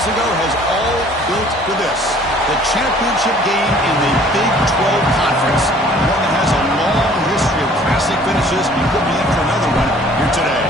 months ago has all built for this. The championship game in the Big 12 Conference. One that has a long history of classic finishes. He could be in for another one here today.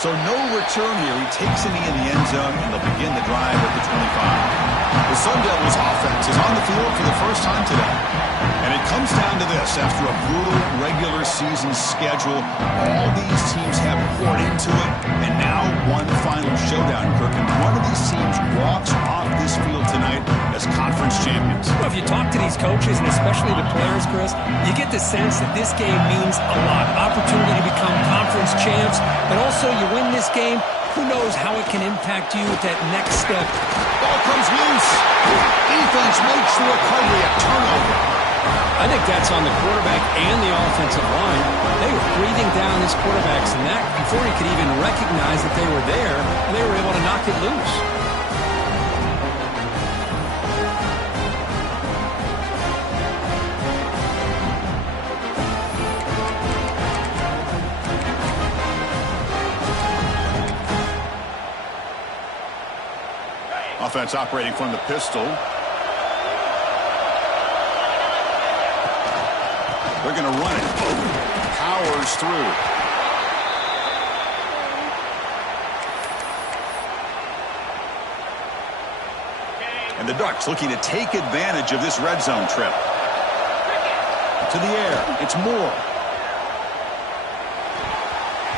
So no return here. He takes it in the end zone, and they'll begin the drive at the 25. The Sun Devils offense is on the field for the first time today. And it comes down to this. After a brutal regular season schedule, all these teams have poured into it, and now one final showdown, Kirk. And one of these teams walks off this field tonight as conference champions. Well, if you talk to these coaches, and especially the players, Chris, you get the sense that this game means a lot. Opportunity to become conference champs, and also you win this game, who knows how it can impact you at that next step. Ball comes loose. Defense makes the recovery, a turnover. I think that's on the quarterback and the offensive line. They were breathing down this quarterback's neck before he could even recognize that they were there, and they were able to knock it loose. Offense operating from the pistol. They're going to run it. Powers through. And the Ducks looking to take advantage of this red zone trip. To the air. It's Moore.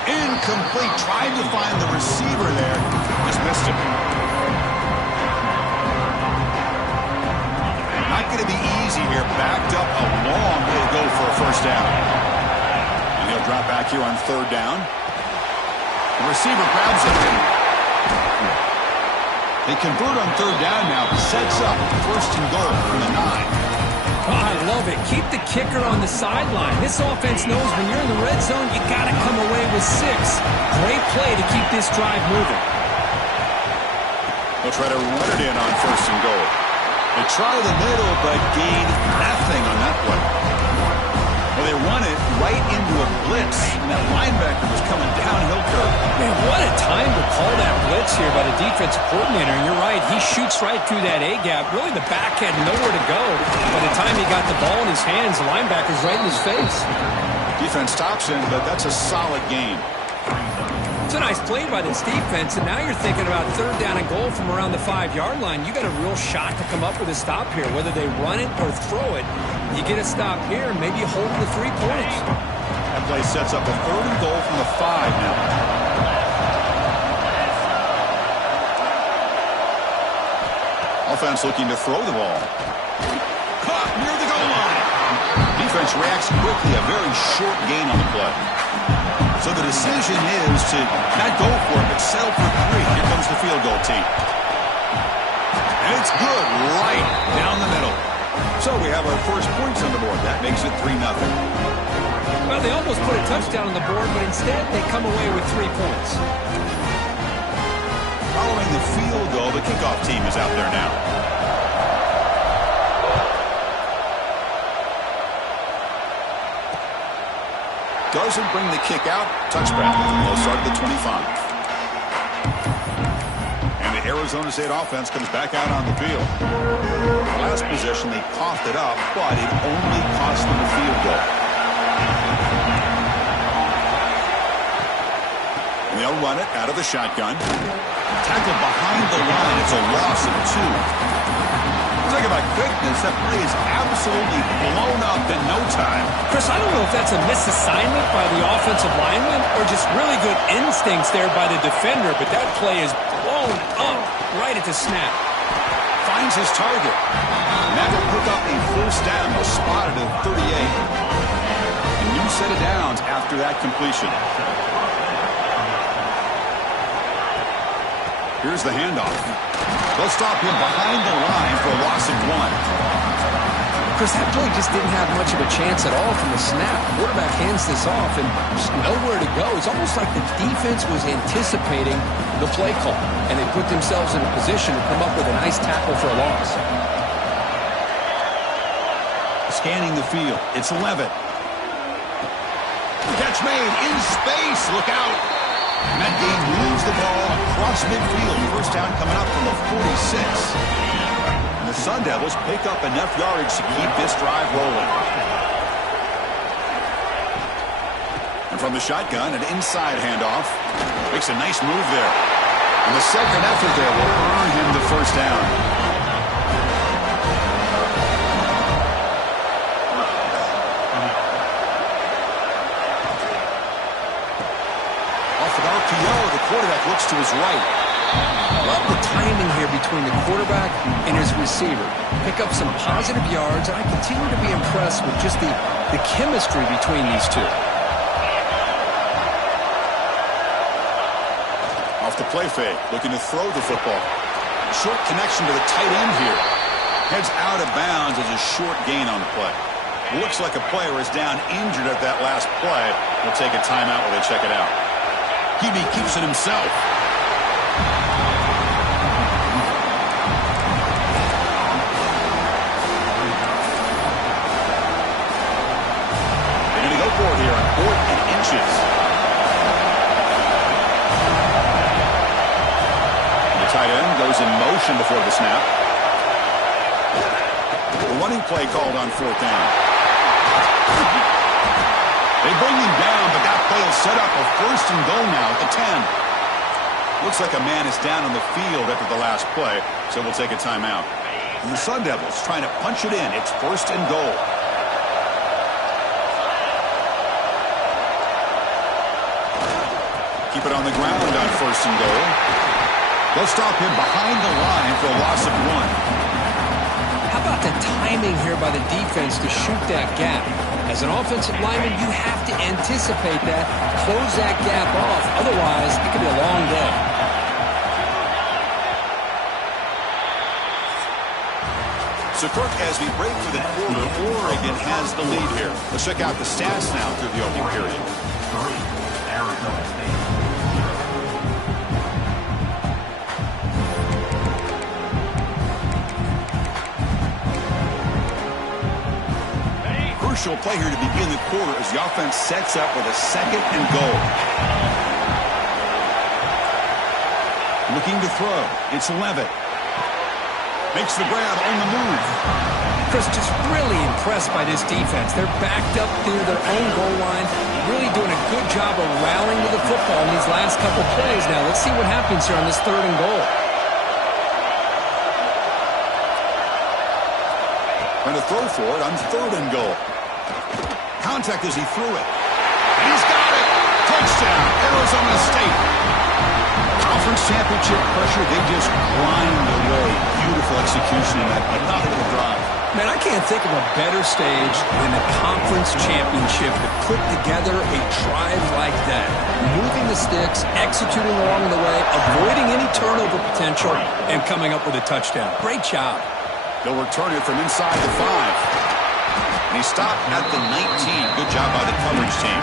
Incomplete. Tried to find the receiver there. Just missed him. Not going to be easy here. Backed up a long way to go for a first down. And he'll drop back here on third down. The receiver grabs it. They convert on third down now. Sets up first and goal from the 9. Oh, I love it. Keep the kicker on the sideline. This offense knows when you're in the red zone, you got to come away with 6. Great play to keep this drive moving. They'll try to run it in on first and goal. They try the middle, but gain nothing on that one. Well, they run it right into a blitz, and that linebacker was coming downhill curve. Man, what a time to call that blitz here by the defensive coordinator. And you're right, he shoots right through that A-gap. Really, the back had nowhere to go. By the time he got the ball in his hands, the linebacker's right in his face. Defense stops him, but that's a solid game. It's a nice play by this defense, and now you're thinking about third down and goal from around the 5-yard line. You got a real shot to come up with a stop here, whether they run it or throw it. You get a stop here, and maybe you hold the 3 points. That play sets up a third and goal from the 5 now. Offense looking to throw the ball. Caught near the goal line. Defense reacts quickly, a very short gain on the play. So the decision is to not go for it, but settle for 3. Here comes the field goal team. And it's good right down the middle. So we have our first points on the board. That makes it 3-0. Well, they almost put a touchdown on the board, but instead they come away with 3 points. Following the field goal, the kickoff team is out there now. Doesn't bring the kick out. Touchback. They'll start at the 25. And the Arizona State offense comes back out on the field. Last possession, they coughed it up, but it only cost them a field goal. And they'll run it out of the shotgun. Tackle behind the line. It's a loss of 2. Talk about quickness. That play is absolutely blown up in no time. Chris, I don't know if that's a misassignment by the offensive lineman or just really good instincts there by the defender, but that play is blown up right at the snap. Finds his target. And that will pick up a first down. They'll spot it at 38. A new set of downs after that completion. Here's the handoff. They'll stop him behind the line for a loss of 1. Chris, that play just didn't have much of a chance at all from the snap. The quarterback hands this off and just nowhere to go. It's almost like the defense was anticipating the play call, and they put themselves in a position to come up with a nice tackle for a loss. Scanning the field. It's Levitt. Catch made in space. Look out. And that game moves the ball across midfield. First down coming up from the 46. And the Sun Devils pick up enough yardage to keep this drive rolling. And from the shotgun, an inside handoff. Makes a nice move there. And the second effort there will earn him the first down. The quarterback looks to his right. Love the timing here between the quarterback and his receiver. Pick up some positive yards, and I continue to be impressed with just the chemistry between these two. Off the play fake, looking to throw the football. Short connection to the tight end here. Heads out of bounds as a short gain on the play. Looks like a player is down injured at that last play. We'll take a timeout while they check it out. He keeps it himself. They're going to go for it here on 4th and inches. The tight end goes in motion before the snap. The running play called on 4th down. They bring him down, but that play will set up a 1st and goal now at the 10. Looks like a man is down on the field after the last play, so we'll take a timeout. And the Sun Devils trying to punch it in. It's 1st and goal. Keep it on the ground on 1st and goal. They'll stop him behind the line for a loss of 1. How about the timing here by the defense to shoot that gap? As an offensive lineman, you have to anticipate that, close that gap off. Otherwise, it could be a long day. So, Kirk, as we break for the quarter, Oregon has the lead here. Let's check out the stats now through the opening period. 3, Arizona State. Crucial play here to begin the quarter as the offense sets up with a 2nd and goal. Looking to throw. It's Levitt. Makes the grab on the move. Chris, just really impressed by this defense. They're backed up near their own goal line, really doing a good job of rallying to the football in these last couple plays. Now, let's see what happens here on this 3rd and goal. Trying to throw for it on 3rd and goal. Contact as he threw it. And he's got it. Touchdown, Arizona State. Conference championship pressure, they just grind away. Beautiful execution in that methodical drive. Man, I can't think of a better stage than the conference championship to put together a drive like that. Moving the sticks, executing along the way, avoiding any turnover potential, and coming up with a touchdown. Great job. They'll return it from inside the 5. And he stopped at the 19. Good job by the coverage team.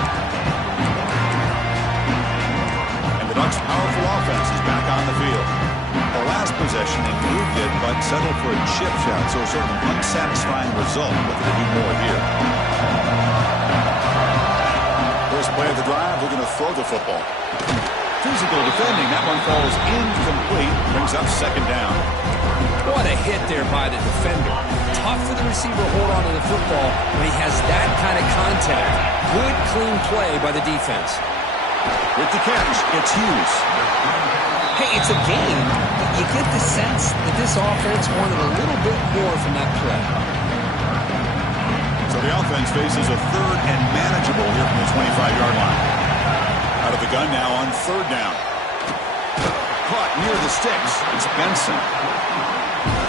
And the Ducks' powerful offense is back on the field. The last possession, they moved it, but settled for a chip shot. So a sort of unsatisfying result. Looking to do more here. First play of the drive, we're going to throw the football. Physical defending. That one falls incomplete. Brings up 2nd down. What a hit there by the defender. Tough for the receiver to hold on to the football when he has that kind of contact. Good, clean play by the defense. With the catch, it's Hughes. Hey, it's a game, but you get the sense that this offense wanted a little bit more from that play. So the offense faces a 3rd and manageable here from the 25-yard line. Out of the gun now on 3rd down. Caught near the sticks. It's Benson.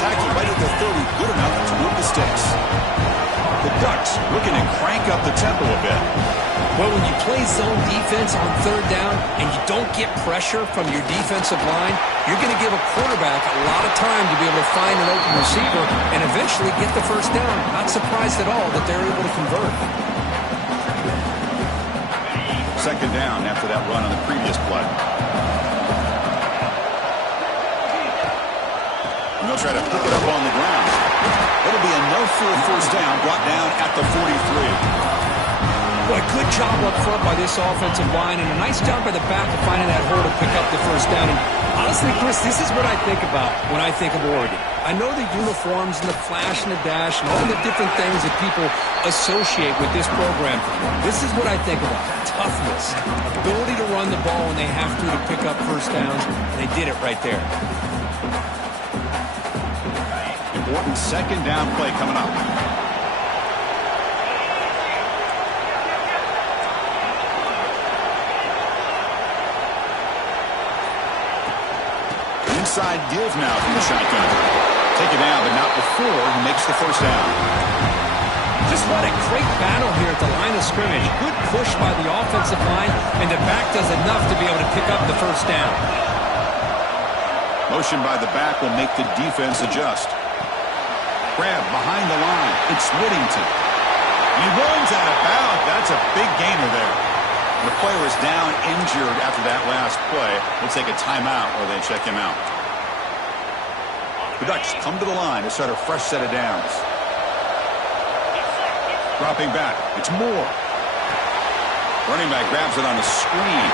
Tackled right at the 30. Good enough to move the sticks. The Ducks looking to crank up the tempo a bit. Well, when you play zone defense on 3rd down and you don't get pressure from your defensive line, you're going to give a quarterback a lot of time to be able to find an open receiver and eventually get the first down. Not surprised at all that they're able to convert. 2nd down after that run on the previous play. And they'll try to pick it up on the ground. It'll be enough for a first down, brought down at the 43. Boy, good job up front by this offensive line, and a nice job by the back of finding that hole to pick up the first down. And honestly, Chris, this is what I think about when I think of Oregon. I know the uniforms and the flash and the dash and all the different things that people associate with this program. This is what I think about. Toughness, ability to run the ball when they have to pick up first downs. They did it right there. Important second down play coming up. Inside give now from the shotgun. Take it down, but not before he makes the first down. Just what a great battle here at the line of scrimmage. Good push by the offensive line, and the back does enough to be able to pick up the first down. Motion by the back will make the defense adjust. Grab behind the line. It's Whittington. And he runs out of bounds. That's a big gainer there. The player is down injured after that last play. We'll take a timeout or they check him out. The Ducks come to the line to start a fresh set of downs. Dropping back. It's Moore. Running back grabs it on a screen.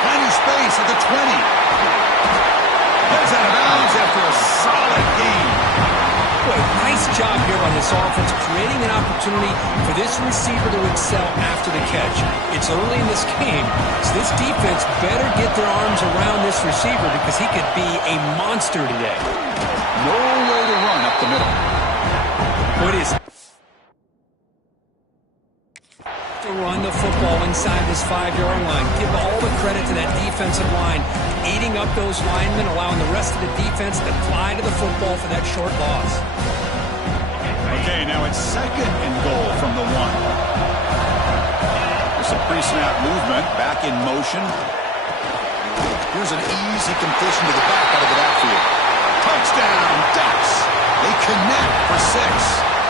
Finding space at the 20. Gets out of bounds after a solid gain. Boy, nice job here on this offense, creating an opportunity for this receiver to excel after the catch. It's early in this game, so this defense better get their arms around this receiver because he could be a monster today. No way to run up the middle. What is to run the football inside this 5-yard line. Give all the credit to that defensive line, eating up those linemen, allowing the rest of the defense to fly to the football for that short loss. Okay, now it's second and goal from the 1. There's some pre-snap movement, back in motion. Here's an easy completion to the back out of the backfield. Touchdown, Ducks! They connect for 6.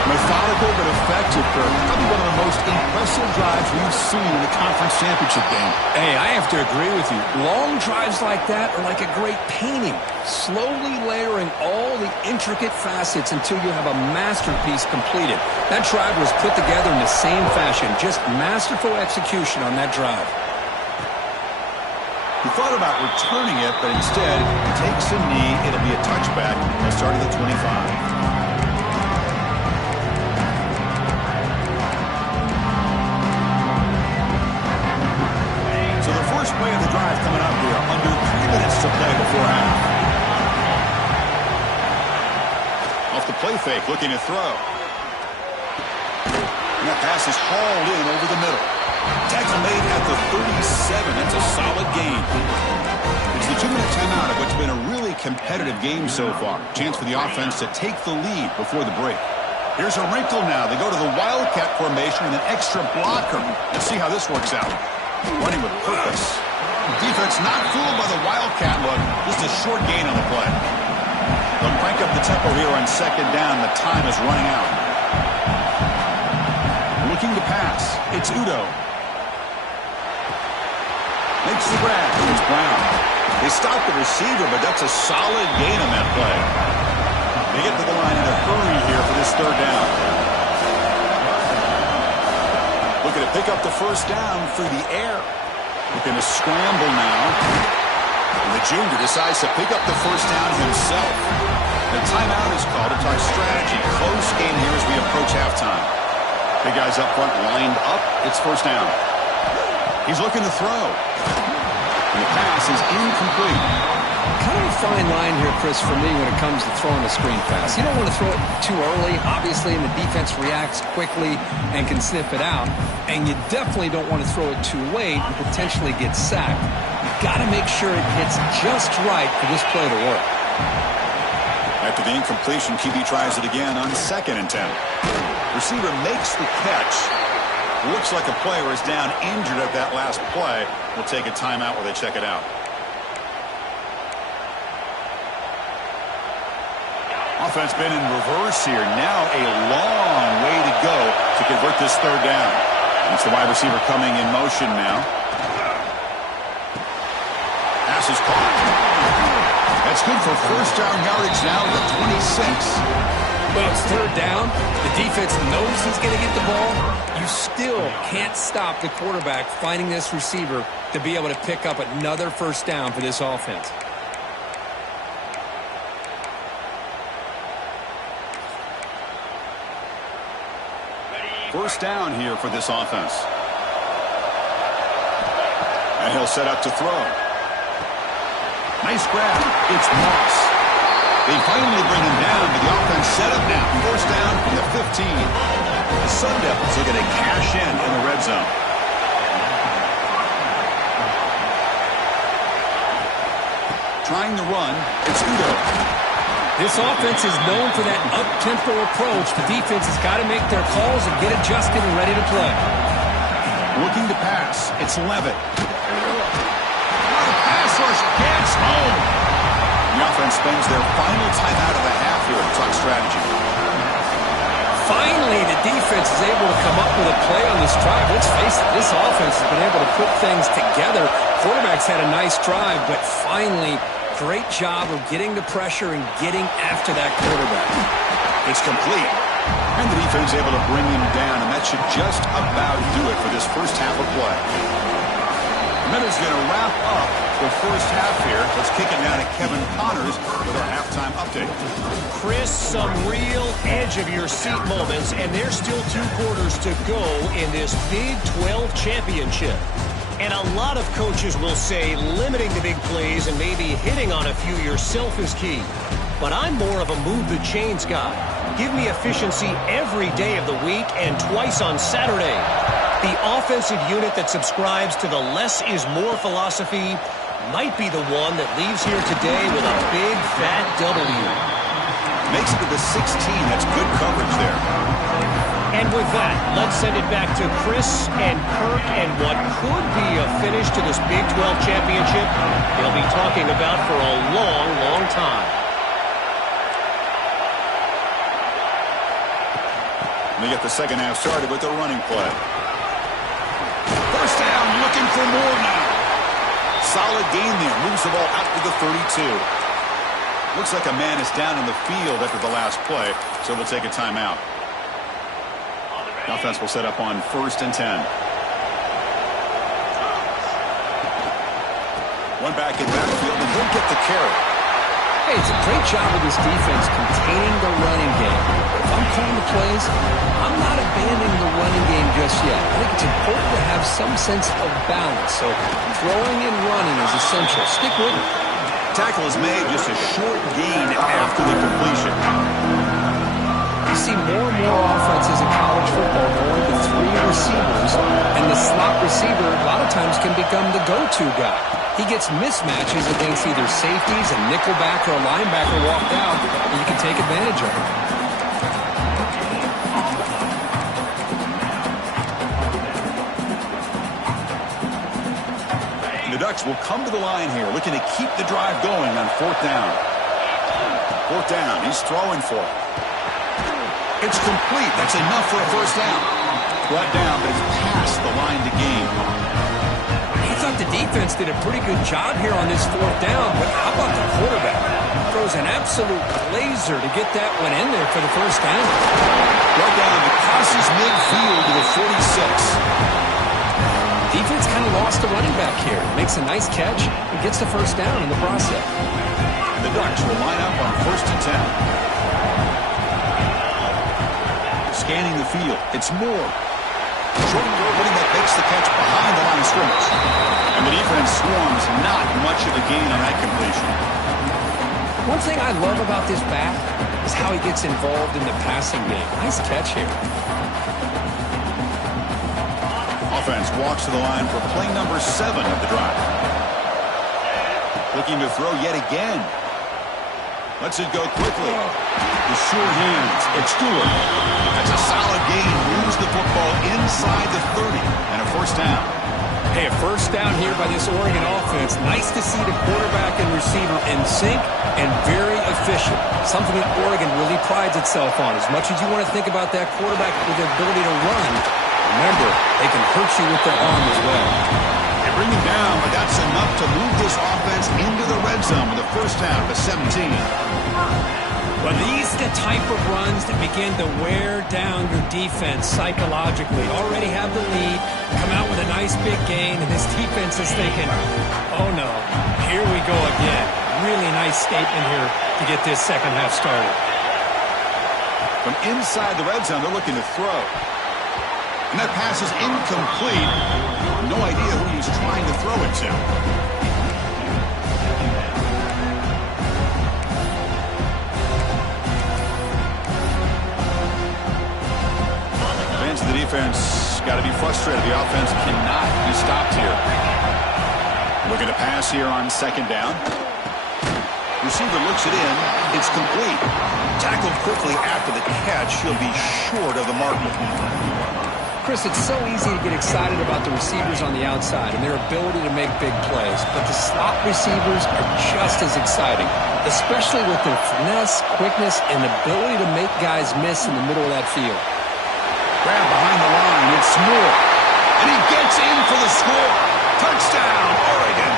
Methodical but effective, Kirk. Probably one of the most impressive drives we've seen in the conference championship game. Hey, I have to agree with you. Long drives like that are like a great painting. Slowly layering all the intricate facets until you have a masterpiece completed. That drive was put together in the same fashion. Just masterful execution on that drive. He thought about returning it, but instead takes a knee. It'll be a touchback. They'll start at the 25. First play of the drive coming up here. Under 3 minutes to play before half. Off the play fake, looking to throw. And that pass is hauled in over the middle. Tackle made at the 37. That's a solid gain. It's the 2-minute timeout of what's been a really competitive game so far. Chance for the offense to take the lead before the break. Here's a wrinkle now. They go to the Wildcat formation and an extra blocker. Let's see how this works out. Running with purpose. Defense not fooled by the Wildcat look. Just a short gain on the play. They'll crank up the tempo here on second down. The time is running out. Looking to pass. It's Udo. Makes the grab. It's Brown. They stop the receiver, but that's a solid gain on that play. They get to the line in a hurry here for this third down. Looking to pick up the first down through the air. Looking to scramble now. And the junior decides to pick up the first down himself. The timeout is called to talk strategy. Close game here as we approach halftime. Big guys up front lined up. It's first down. He's looking to throw. And the pass is incomplete. Kind of a fine line here, Chris, for me when it comes to throwing a screen pass. You don't want to throw it too early, obviously, and the defense reacts quickly and can sniff it out. And you definitely don't want to throw it too late and potentially get sacked. You've got to make sure it hits just right for this play to work. After the incompletion, QB tries it again on 2nd and 10. Receiver makes the catch. Looks like a player is down injured at that last play. We'll take a timeout while they check it out. Offense been in reverse here. Now a long way to go to convert this third down. It's the wide receiver coming in motion now. Pass is caught. That's good for first down yardage now at the 26. Well, it's third down. The defense knows he's going to get the ball. You still can't stop the quarterback finding this receiver to be able to pick up another first down for this offense. First down here for this offense. And he'll set up to throw. Nice grab. It's Moss. They finally bring him down, but the offense set up now. First down from the 15. The Sun Devils are going to cash in the red zone. Trying to run, it's Udo. This offense is known for that up-tempo approach. The defense has got to make their calls and get adjusted and ready to play. Looking to pass, it's Levitt. The pass rush gets home. The offense spends their final timeout of the half here to talk strategy. Finally, the defense is able to come up with a play on this drive. Let's face it, this offense has been able to put things together. Quarterback's had a nice drive, but finally, great job of getting the pressure and getting after that quarterback. It's complete. And the defense able to bring him down, and that should just about do it for this first half of play. And that is going to wrap up the first half here. Let's kick it now to Kevin Connors with our halftime update. Chris, some real edge-of-your-seat moments, and there's still 2 quarters to go in this Big 12 championship. And a lot of coaches will say limiting the big plays and maybe hitting on a few yourself is key. But I'm more of a move-the-chains guy. Give me efficiency every day of the week and twice on Saturday. The offensive unit that subscribes to the less is more philosophy might be the one that leaves here today with a big, fat W. Makes it to the 16. That's good coverage there. And with that, let's send it back to Chris and Kirk and what could be a finish to this Big 12 championship they'll be talking about for a long, long time. We get the second half started with the running play. First down, looking for more now. Solid gain there. Moves the ball out to the 32. Looks like a man is down in the field after the last play, so we'll take a timeout. The offense will set up on 1st and 10. One back in backfield, and he'll get the carry. Hey, it's a great job of this defense containing the running game. If I'm calling the plays, I'm not abandoning the running game just yet. I think it's important to have some sense of balance. So throwing and running is essential. Stick with it. Tackle is made, just a short gain after the completion. You see more and more offenses in college football going to 3 receivers, and the slot receiver a lot of times can become the go-to guy. He gets mismatches against either safeties, a nickelback, or a linebacker walked out, and you can take advantage of it. The Ducks will come to the line here, looking to keep the drive going on 4th down. 4th down, he's throwing for it. It's complete. That's enough for a first down. Brought down, but it's past the line to gain. I thought the defense did a pretty good job here on this 4th down, but how about the quarterback? Throws an absolute laser to get that one in there for the first down. Brought down, but passes midfield to the 46. Defense kind of lost the running back here. Makes a nice catch and gets the first down in the process. The Ducks will line up on 1st and 10. Scanning the field. It's Moore. Short opening that makes the catch behind the line of scrimmage. And the defense swarms not much of a gain on that completion. One thing I love about this back is how he gets involved in the passing game. Nice catch here. Offense walks to the line for play number 7 of the drive. Looking to throw yet again. Lets it go quickly. The sure hands. It's Stewart. That's a solid gain. Moves the football inside the 30 and a first down. Hey, a first down here by this Oregon offense. Nice to see the quarterback and receiver in sync and very efficient. Something that Oregon really prides itself on. As much as you want to think about that quarterback with the ability to run, remember, they can hurt you with their arm as well. They bring him down, but that's enough to move this offense into the red zone with a first down to 17. Well, these are the type of runs that begin to wear down your defense psychologically. Already have the lead, come out with a nice big gain, and this defense is thinking, oh no, here we go again. Really nice statement here to get this second half started. From inside the red zone, they're looking to throw. And that pass is incomplete. No idea who he was trying to throw it to. Fans of the defense got to be frustrated. The offense cannot be stopped here. Looking to pass here on second down. Receiver looks it in. It's complete. Tackled quickly after the catch. He'll be short of the mark. Chris, it's so easy to get excited about the receivers on the outside and their ability to make big plays, but the slot receivers are just as exciting, especially with their finesse, quickness, and ability to make guys miss in the middle of that field. Grab behind the line. It's Moore. And he gets in for the score. Touchdown, Oregon.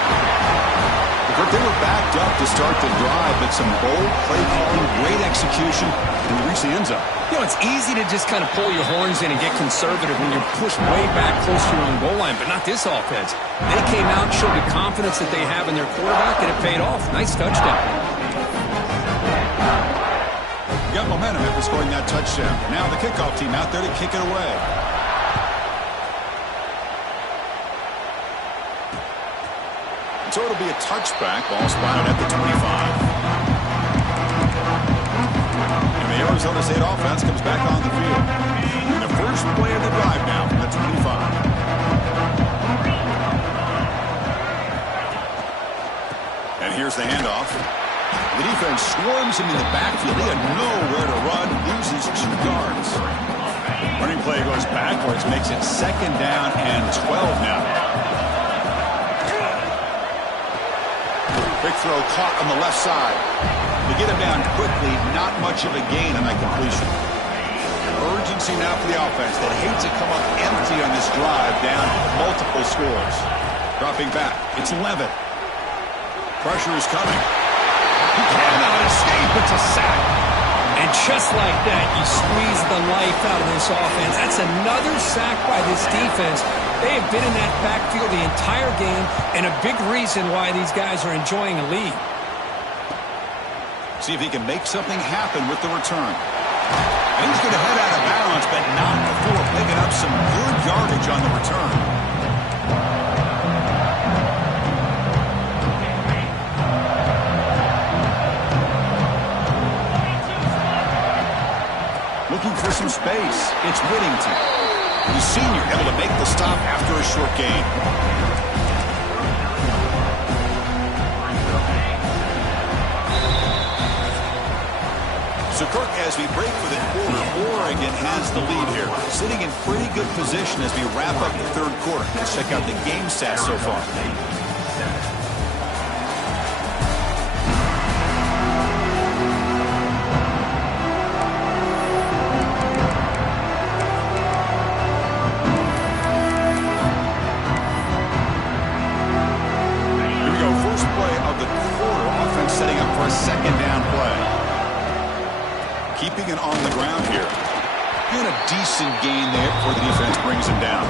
But they were backed up to start the drive, but some bold play calling, great execution, and we reach the end zone. You know, it's easy to just kind of pull your horns in and get conservative when you're pushed way back close to your own goal line, but not this offense. They came out and showed the confidence that they have in their quarterback, and it paid off. Nice touchdown. Got momentum after scoring that touchdown. Now the kickoff team out there to kick it away. So it'll be a touchback. Ball spotted at the 25. And the Arizona State offense comes back on the field. And the first play of the drive now from the 25. And here's the handoff. The defense swarms him in the backfield. He had nowhere to run. Loses 2 yards. Running play goes backwards. Makes it second down and 12 now. Quick throw caught on the left side. To get him down quickly, not much of a gain on that completion. Urgency now for the offense that hates to come up empty on this drive, down multiple scores. Dropping back, it's Levitt. Pressure is coming. He cannot escape, it's a sack. And just like that, you squeeze the life out of this offense. That's another sack by this defense. They have been in that backfield the entire game, and a big reason why these guys are enjoying a lead. See if he can make something happen with the return. And he's going to head out of bounds, but not before picking up some good yardage on the return. Looking for some space. It's Whittington. The senior able to make the stop after a short gain. So, Kirk, as we break for the quarter, Oregon has the lead here. Sitting in pretty good position as we wrap up the third quarter. Let's check out the game stats so far. Setting up for a second down play. Keeping it on the ground here. And a decent gain there before the defense brings him down.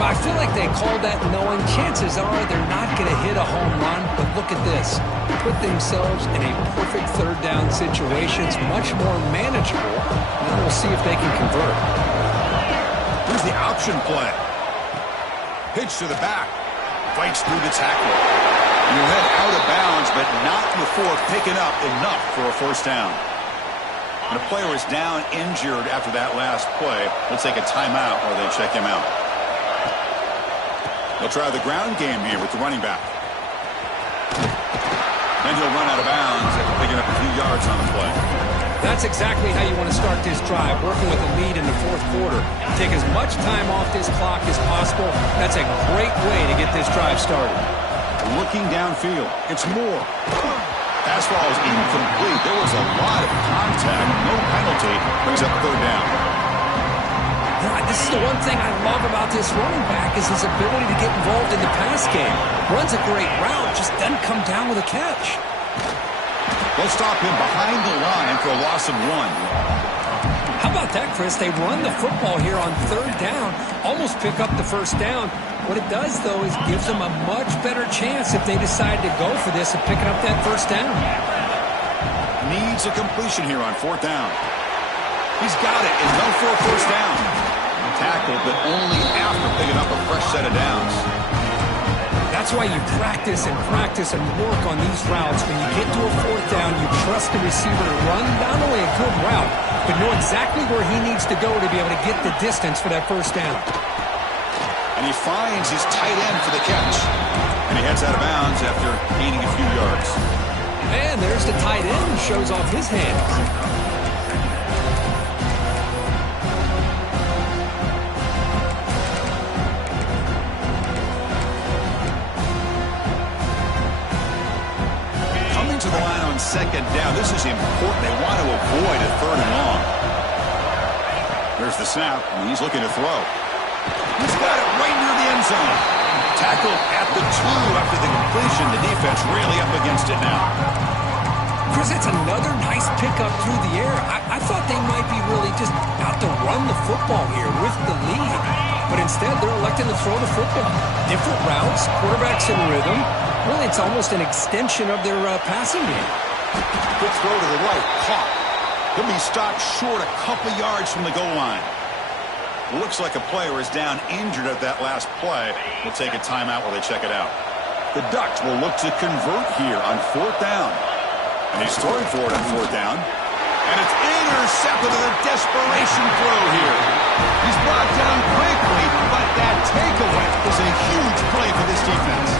Well, I feel like they called that knowing chances are they're not going to hit a home run, but look at this. Put themselves in a perfect third down situation. It's much more manageable. Now we'll see if they can convert. Here's the option play. Pitch to the back. Fights through the tackle. He'll head out of bounds, but not before picking up enough for a first down. And a player is down injured after that last play. They'll take a timeout while they check him out. They'll try the ground game here with the running back. Then he'll run out of bounds after picking up a few yards on the play. That's exactly how you want to start this drive, working with a lead in the fourth quarter. Take as much time off this clock as possible. That's a great way to get this drive started. Looking downfield, it's Moore. Pass ball is incomplete. There was a lot of contact. No penalty. Brings up third down. This is the one thing I love about this running back is his ability to get involved in the pass game. Runs a great route, just doesn't come down with a catch. They'll stop him behind the line for a loss of 1. How about that, Chris? They run the football here on 3rd down, almost pick up the 1st down. What it does, though, is gives them a much better chance if they decide to go for this of picking up that 1st down. Needs a completion here on 4th down. He's got it. It's no for a 1st down. Tackled, but only after picking up a fresh set of downs. That's why you practice and work on these routes. When you get to a 4th down, you trust the receiver to run not only a good route, but know exactly where he needs to go to be able to get the distance for that 1st down. And he finds his tight end for the catch. And he heads out of bounds after gaining a few yards. And there's the tight end who shows off his hands. To the line on 2nd down. This is important. They want to avoid a 3rd and long. There's the snap, and he's looking to throw. He's got it right near the end zone. Tackled at the 2 after the completion. The defense really up against it now. Chris, it's another nice pickup through the air. I thought they might be really just out to run the football here with the lead. But instead, they're electing to throw the football. Different routes, quarterbacks in rhythm. Really, it's almost an extension of their passing game. Good throw to the right. Caught. He'll be stopped short a couple yards from the goal line. Looks like a player is down injured at that last play. We'll take a timeout while they check it out. The Ducks will look to convert here on 4th down. And he's throwing for it on 4th down. And it's intercepted with a desperation throw here. He's brought down quickly, but that takeaway is a huge play for this defense.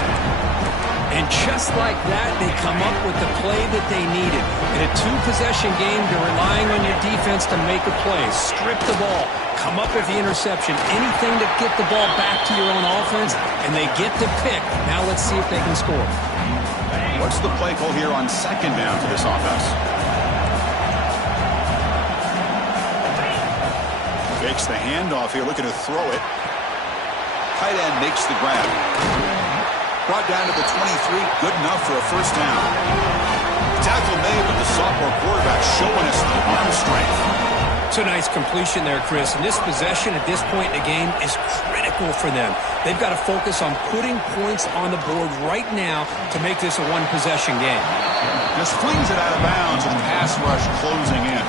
And just like that, they come up with the play that they needed. In a 2-possession game, they're relying on your defense to make a play. Strip the ball. Come up with the interception. Anything to get the ball back to your own offense, and they get the pick. Now let's see if they can score. What's the play call here on 2nd down for this offense? Fakes the handoff here, looking to throw it. Tight end makes the grab. Brought down to the 23, good enough for a 1st down. Tackle made, but the sophomore quarterback showing us the arm strength. It's a nice completion there, Chris. And this possession at this point in the game is critical for them. They've got to focus on putting points on the board right now to make this a 1-possession game. Just flings it out of bounds with the pass rush closing in.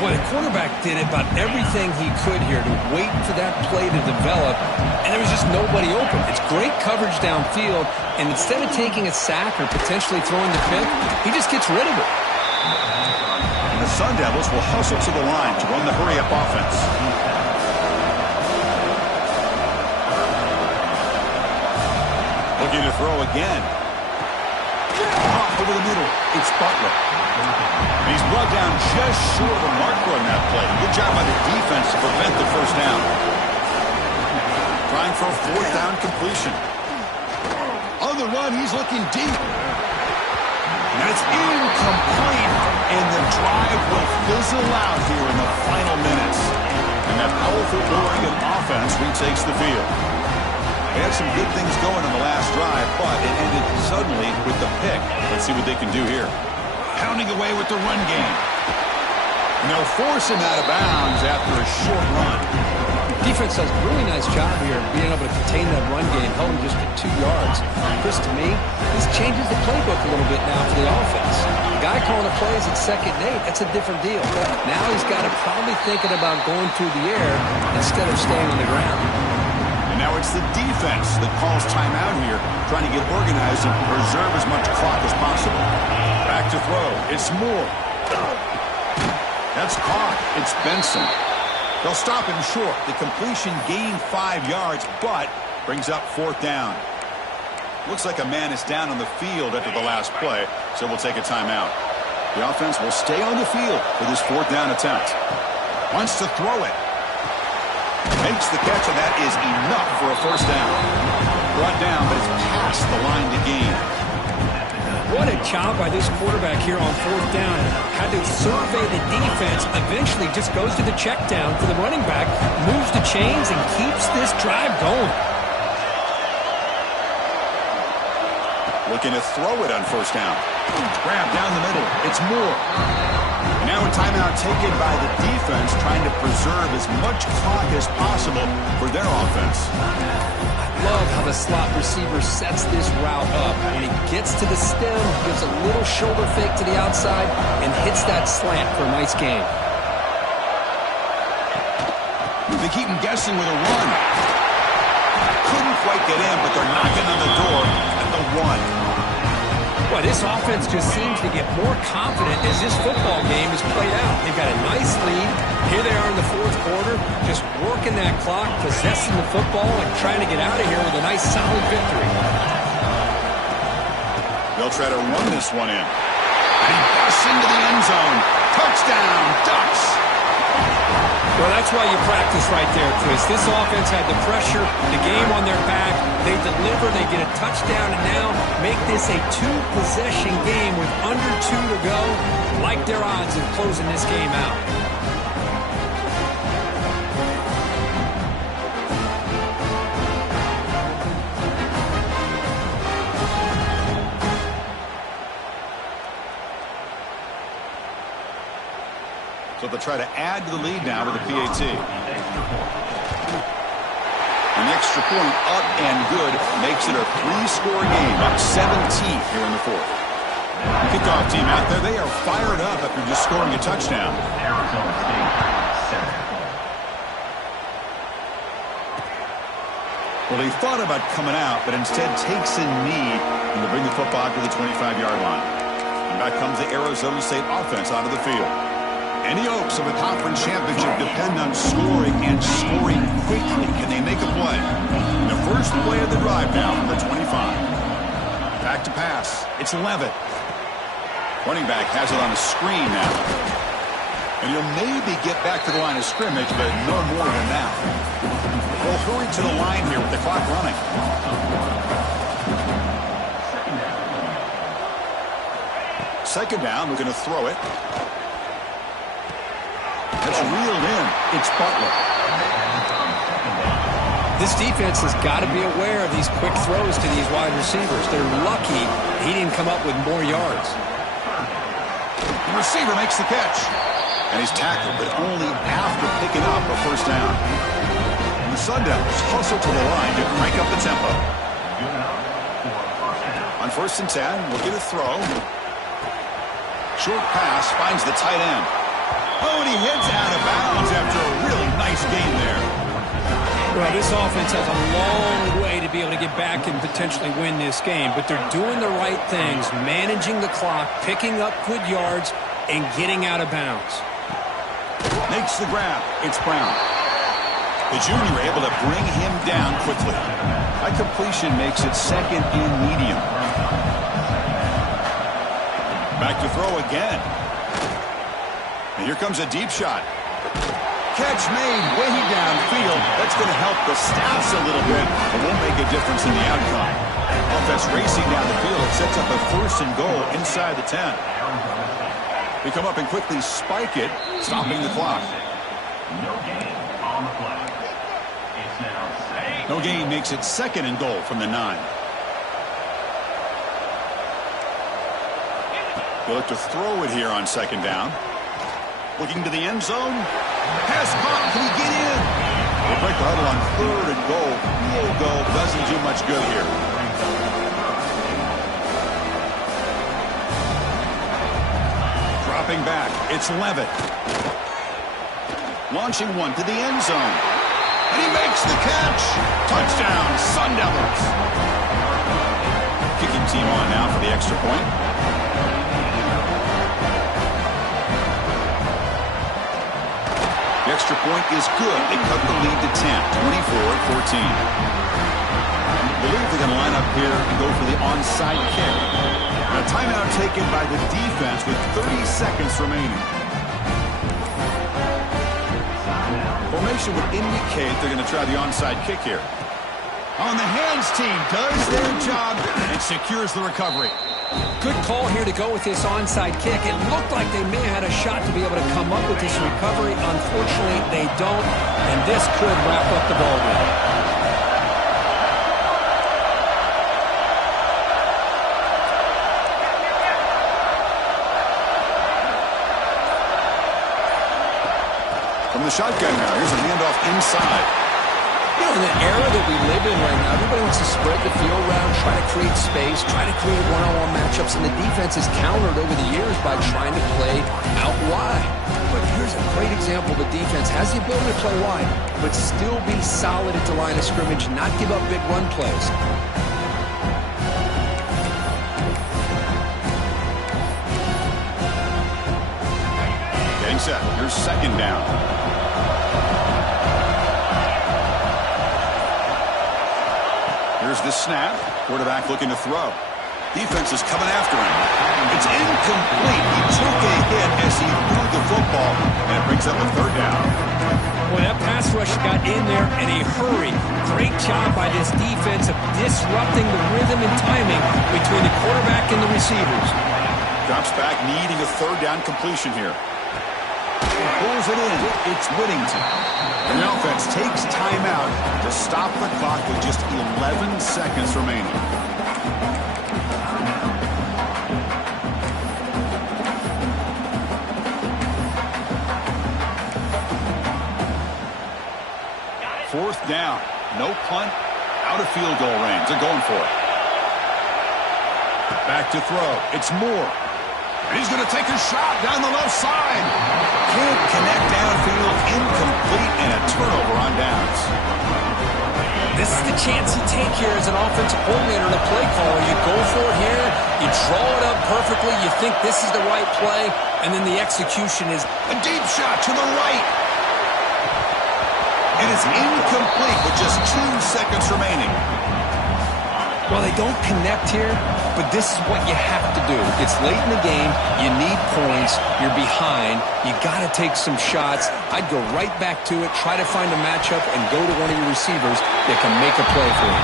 Boy, the quarterback did about everything he could here to wait for that play to develop, and there was just nobody open. It's great coverage downfield, and instead of taking a sack or potentially throwing the pick, he just gets rid of it. And the Sun Devils will hustle to the line to run the hurry-up offense. Looking to throw again. Off over the middle. It's Butler. And he's brought down just short of the marker on that play. Good job by the defense to prevent the 1st down. Trying for a 4th down completion. On the run, he's looking deep. And it's incomplete. And the drive will fizzle out here in the final minutes. And that powerful Oregon offense retakes the field. They had some good things going on the last drive, but it ended suddenly with the pick. Let's see what they can do here. Pounding away with the run game. And they'll force him out of bounds after a short run. Defense does a really nice job here of being able to contain that run game, held him just to 2 yards. Chris, to me, this changes the playbook a little bit now for the offense. The guy calling the plays at 2nd and 8, that's a different deal. Now he's got to probably thinking about going through the air instead of staying on the ground. Now it's the defense that calls timeout here, trying to get organized and preserve as much clock as possible. Back to throw. It's Moore. That's caught. It's Benson. They'll stop him short. The completion gained 5 yards, but brings up 4th down. Looks like a man is down on the field after the last play, so we'll take a timeout. The offense will stay on the field for this 4th down attempt. Wants to throw it. Makes the catch, and that is enough for a 1st down. Brought down, but it's past the line to gain. What a job by this quarterback here on 4th down. Had to survey the defense, eventually just goes to the check down for the running back, moves the chains, and keeps this drive going. Looking to throw it on first down. Grab down the middle. It's Moore. Now a timeout taken by the defense, trying to preserve as much clock as possible for their offense. Love how the slot receiver sets this route up. When he gets to the stem, gives a little shoulder fake to the outside, and hits that slant for a nice gain. They keep him guessing with a run. Couldn't quite get in, but they're knocking on the door at the 1. Well, this offense just seems to get more confident as this football game is played out. They've got a nice lead. Here they are in the fourth quarter, just working that clock, possessing the football, and trying to get out of here with a nice, solid victory. They'll try to run this one in. And he busts into the end zone. Touchdown, Ducks! Well, that's why you practice right there, Chris. This offense had the pressure, the game on their back. They deliver, they get a touchdown, and now make this a two-possession game with under 2 to go. Like their odds of closing this game out. So they'll try to add to the lead now with a PAT. An extra point up and good makes it a 3-score game, up 17 here in the fourth. Kickoff team out there, they are fired up after just scoring a touchdown. Arizona State center. Well, they thought about coming out, but instead takes a knee and to bring the football to the 25-yard line. And back comes the Arizona State offense out of the field. Any hopes of a conference championship depend on scoring and scoring quickly. Can they make a play? And the first play of the drive now from the 25. Back to pass. It's Levitt. Running back has it on a screen now. And he'll maybe get back to the line of scrimmage, but no more than that. They'll hurry to the line here with the clock running. Second down, we're going to throw it. That's reeled in. It's Butler. This defense has got to be aware of these quick throws to these wide receivers. They're lucky he didn't come up with more yards. The receiver makes the catch. And he's tackled, but only after picking up a first down. And the Sun Devils hustle to the line to crank up the tempo. On 1st and 10, we'll get a throw. Short pass finds the tight end. Oh, and he heads out of bounds after a really nice game there. Well, this offense has a long way to be able to get back and potentially win this game, but they're doing the right things, managing the clock, picking up good yards, and getting out of bounds. Makes the grab. It's Brown. The junior able to bring him down quickly. That completion makes it second and medium. Back to throw again. And here comes a deep shot. Catch made way downfield. That's going to help the stats a little bit, but won't make a difference in the outcome. Offense racing down the field. It sets up a 1st and goal inside the 10. They come up and quickly spike it, stopping the clock. No gain on the play. It's now second. No gain makes it 2nd and goal from the 9. They look to throw it here on 2nd down. Looking to the end zone. Pass caught. Can he get in? They break the huddle on 3rd and goal. Field goal doesn't do much good here. Dropping back. It's Levitt. Launching one to the end zone. And he makes the catch. Touchdown, Sun Devils. Kicking team on now for the extra point. The extra point is good. They cut the lead to 10, 24-14. I believe they're going to line up here and go for the onside kick. A timeout taken by the defense with 30 seconds remaining. Formation would indicate they're going to try the onside kick here. On the hands team does their job and secures the recovery. Good call here to go with this onside kick. It looked like they may have had a shot to be able to come up with this recovery. Unfortunately, they don't, and this could wrap up the ballgame. the shotgun now. Here's a handoff inside. You know, in the era that we live in right now, everybody wants to spread the field around, try to create space, try to create one-on-one matchups, and the defense is countered over the years by trying to play out wide. But here's a great example of a defense has the ability to play wide, but still be solid at the line of scrimmage, not give up big run plays. Getting set. Here's second down. Here's the snap. Quarterback looking to throw. Defense is coming after him. It's incomplete. He took a hit as he threw the football, and it brings up a third down. Well, that pass rush got in there in a hurry. Great job by this defense of disrupting the rhythm and timing between the quarterback and the receivers. Drops back, needing a third down completion here. Pulls it in. It's Whittington. And the offense takes timeout to stop the clock with just 11 seconds remaining. Fourth down. No punt. Out of field goal range. They're going for it. Back to throw. It's Moore. And he's going to take a shot down the left side. Can't connect downfield. Incomplete, and a turnover on downs. This is the chance you take here as an offensive coordinator and a play caller. You go for it here. You draw it up perfectly. You think this is the right play, and then the execution is a deep shot to the right. It is incomplete with just 2 seconds remaining. Well, they don't connect here, but this is what you have to do. It's late in the game. You need points. You're behind. You got to take some shots. I'd go right back to it, try to find a matchup, and go to one of your receivers that can make a play for you.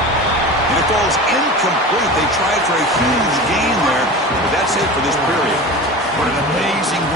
And it falls incomplete. They tried for a huge gain there, but that's it for this period. What an amazing